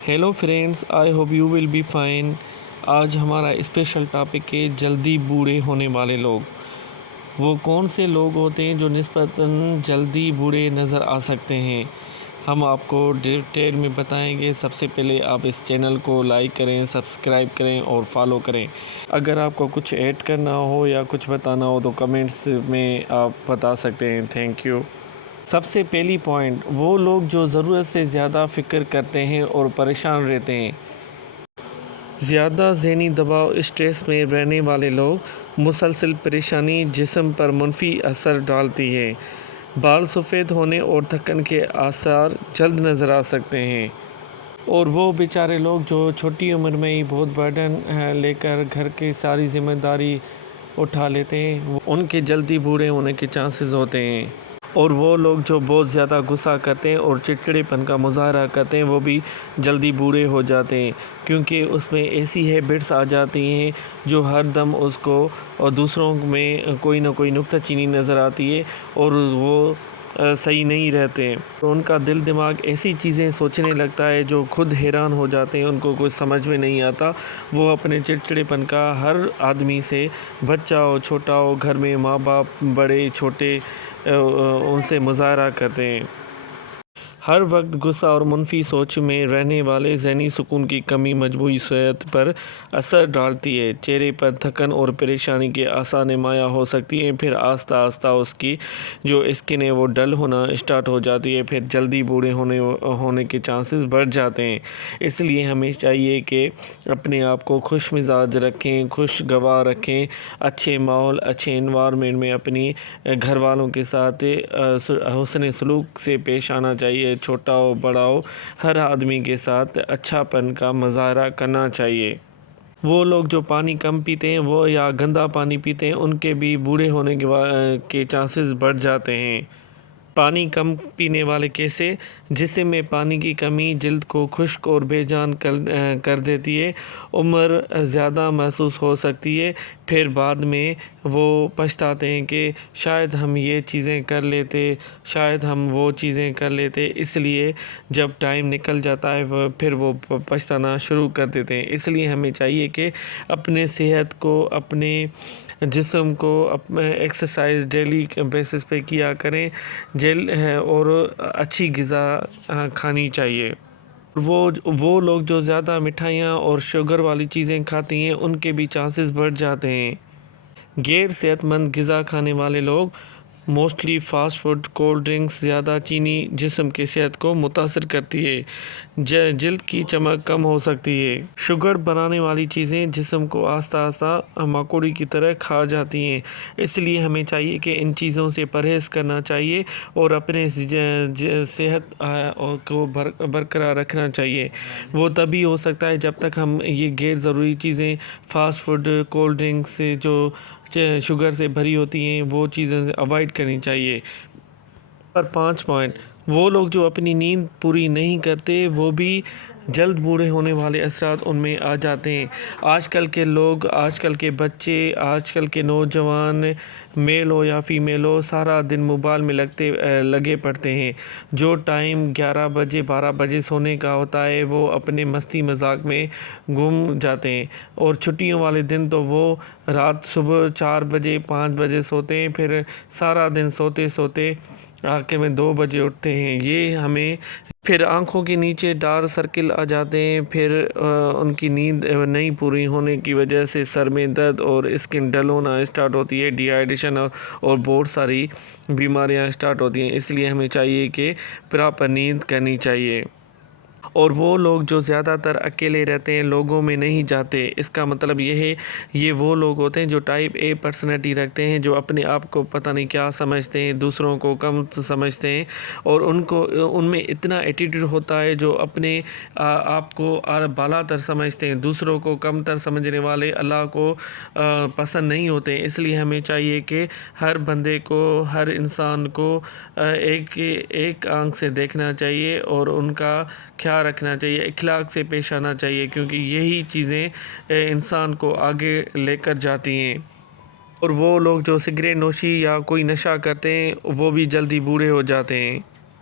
Hello friends, I hope you will be fine. آج ہمارا special topic ہے جلدی بوڑھے ہونے والے لوگ۔ وہ کون سے لوگ ہوتے ہیں جو نسبتاً جلدی بوڑھے نظر آ سکتے ہیں، ہم آپ کو ڈیٹیل میں بتائیں گے۔ سب سے پہلے آپ اس چینل کو لائک کریں، سبسکرائب کریں اور فالو کریں۔ اگر آپ کو کچھ ایڈ کرنا ہو یا کچھ بتانا ہو تو کمنٹس میں آپ بتا سکتے ہیں۔ Thank you. سب سے پہلی پوائنٹ، وہ لوگ جو ضرورت سے زیادہ فکر کرتے ہیں اور پریشان رہتے ہیں۔ زیادہ ذہنی دباؤ، اسٹریس میں رہنے والے لوگ مسلسل پریشانی جسم پر منفی اثر ڈالتی ہے۔ بال سفید ہونے اور تھکن کے آثار جلد نظر آ سکتے ہیں۔ اور وہ بیچارے لوگ جو چھوٹی عمر میں ہی بہت برڈن لے کر گھر کی ساری ذمہ داری اٹھا لیتے ہیں، ان کے جلدی بوڑھے ہونے کے چانسز ہوتے ہیں۔ اور وہ لوگ جو بہت زیادہ غصہ کرتے ہیں اور چڑچڑے پن کا مظاہرہ کرتے ہیں، وہ بھی جلدی بوڑھے ہو جاتے ہیں، کیونکہ اس میں ایسی ہیبٹس آ جاتی ہیں جو ہر دم اس کو اور دوسروں میں کوئی نہ کوئی نکتہ چینی نظر آتی ہے اور وہ صحیح نہیں رہتے۔ ان کا دل دماغ ایسی چیزیں سوچنے لگتا ہے جو خود حیران ہو جاتے ہیں، ان کو کچھ سمجھ میں نہیں آتا۔ وہ اپنے چڑچڑے پن کا ہر آدمی سے، بچہ ہو چھوٹا ہو، گھر میں ماں باپ بڑے چھوٹے، ان سے مظاہرہ کرتے ہیں۔ ہر وقت غصہ اور منفی سوچ میں رہنے والے ذہنی سکون کی کمی مجموعی صحت پر اثر ڈالتی ہے۔ چہرے پر تھکن اور پریشانی کے آثار نمایاں ہو سکتی ہیں۔ پھر آہستہ آہستہ اس کی جو اسکن ہے وہ ڈل ہونا اسٹارٹ ہو جاتی ہے۔ پھر جلدی بوڑھے ہونے کے چانسز بڑھ جاتے ہیں۔ اس لیے ہمیں چاہیے کہ اپنے آپ کو خوش مزاج رکھیں، خوشگوار رکھیں، اچھے ماحول، اچھے انوائرمنٹ میں اپنی گھر والوں کے ساتھ حسن سلوک سے پیش آنا چاہیے۔ چھوٹا ہو بڑا ہو، ہر آدمی کے ساتھ اچھا پن کا مظاہرہ کرنا چاہیے۔ وہ لوگ جو پانی کم پیتے ہیں وہ یا گندا پانی پیتے ہیں، ان کے بھی بوڑھے ہونے کے چانسز بڑھ جاتے ہیں۔ پانی کم پینے والے کیسے؟ جسم میں پانی کی کمی جلد کو خشک اور بے جان کر دیتی ہے۔ عمر زیادہ محسوس ہو سکتی ہے۔ پھر بعد میں وہ پچھتاتے ہیں کہ شاید ہم یہ چیزیں کر لیتے، شاید ہم وہ چیزیں کر لیتے۔ اس لیے جب ٹائم نکل جاتا ہے پھر وہ پچھتانا شروع کر دیتے ہیں۔ اس لیے ہمیں چاہیے کہ اپنے صحت کو، اپنے جسم کو ایکسرسائز ڈیلی بیسس پہ کیا کریں، اور اچھی غذا کھانی چاہیے۔ وہ لوگ جو زیادہ مٹھائیاں اور شوگر والی چیزیں کھاتی ہیں، ان کے بھی چانسز بڑھ جاتے ہیں۔ غیر صحت مند غذا کھانے والے لوگ mostly fast food, cold drinks, زیادہ چینی جسم کی صحت کو متاثر کرتی ہے۔ جلد کی چمک کم ہو سکتی ہے۔ شوگر بنانے والی چیزیں جسم کو آہستہ آہستہ مکوڑی کی طرح کھا جاتی ہیں۔ اس لیے ہمیں چاہیے کہ ان چیزوں سے پرہیز کرنا چاہیے اور اپنے صحت کو برقرار رکھنا چاہیے۔ وہ تبھی ہو سکتا ہے جب تک ہم یہ غیر ضروری چیزیں، فاسٹ فوڈ، کولڈ ڈرنکس جو شوگر سے بھری ہوتی ہیں، وہ چیزیں اوائڈ کرنی چاہیے۔ پر 5 پوائنٹ، وہ لوگ جو اپنی نیند پوری نہیں کرتے، وہ بھی جلد بوڑھے ہونے والے اثرات ان میں آ جاتے ہیں۔ آج کل کے لوگ، آج کل کے بچے، آج کل کے نوجوان، میل ہو یا فیمیل ہو، سارا دن موبائل میں لگے پڑتے ہیں۔ جو ٹائم 11 بجے 12 بجے سونے کا ہوتا ہے، وہ اپنے مستی مذاق میں گم جاتے ہیں۔ اور چھٹیوں والے دن تو وہ رات صبح 4 بجے 5 بجے سوتے ہیں، پھر سارا دن سوتے سوتے آخر میں 2 بجے اٹھتے ہیں۔ یہ ہمیں پھر آنکھوں کے نیچے ڈارک سرکل آ جاتے ہیں، پھر ان کی نیند نہیں پوری ہونے کی وجہ سے سر میں درد اور اسکن ڈل ہونا اسٹارٹ ہوتی ہے، ڈی ہائیڈریشن اور بہت ساری بیماریاں اسٹارٹ ہوتی ہیں۔ اس لیے ہمیں چاہیے کہ پراپر نیند کرنی چاہیے۔ اور وہ لوگ جو زیادہ تر اکیلے رہتے ہیں، لوگوں میں نہیں جاتے، اس کا مطلب یہ ہے یہ وہ لوگ ہوتے ہیں جو ٹائپ اے پرسنالٹی رکھتے ہیں، جو اپنے آپ کو پتہ نہیں کیا سمجھتے ہیں، دوسروں کو کم سمجھتے ہیں، اور ان میں اتنا ایٹیٹیوڈ ہوتا ہے جو اپنے آپ کو بالا تر سمجھتے ہیں، دوسروں کو کم تر سمجھنے والے اللہ کو پسند نہیں ہوتے۔ اس لیے ہمیں چاہیے کہ ہر بندے کو، ہر انسان کو ایک آنکھ سے دیکھنا چاہیے اور ان کا خیال رکھنا چاہیے، اخلاق سے پیش آنا چاہیے، کیونکہ یہی چیزیں انسان کو آگے لے کر جاتی ہیں۔ اور وہ لوگ جو سگریٹ نوشی یا کوئی نشہ کرتے ہیں، وہ بھی جلدی بوڑھے ہو جاتے ہیں۔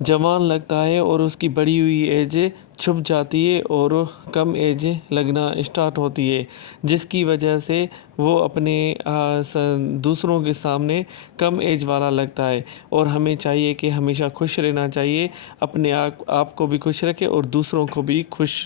جوان لگتا ہے اور اس کی بڑھی ہوئی ایج چھپ جاتی ہے اور کم ایج لگنا اسٹارٹ ہوتی ہے، جس کی وجہ سے وہ اپنے دوسروں کے سامنے کم ایج والا لگتا ہے۔ اور ہمیں چاہیے کہ ہمیشہ خوش رہنا چاہیے، اپنے آپ کو بھی خوش رکھے اور دوسروں کو بھی خوش